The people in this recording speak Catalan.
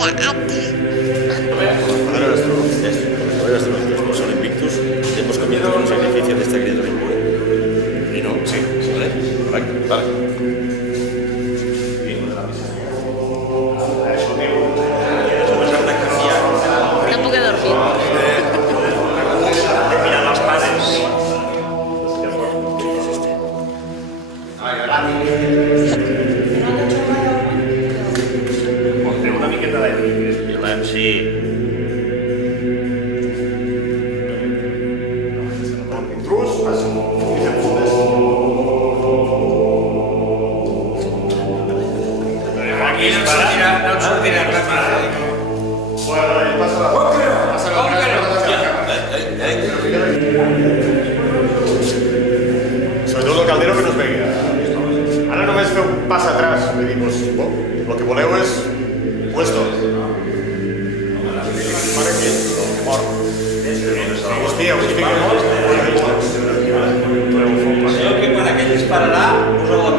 Los caballeros son invictus, hemos comido con sacrificio de esta criatura impune. Y no, sí, ¿vale? Correcto, vale. Tampoc he dormit. Mirant els pares. Té una miqueta d'èpic. Silenci. Intrus, aquí no et sortirà res més. Bueno, passa la Sobretot el caldero que no es veia. Ara només feu un pas atrás. Vull dir, pues, lo que voleu és puesto. Mare que mort. Hòstia, un típic que mort. Sabeu que quan aquell dispararà, poseu la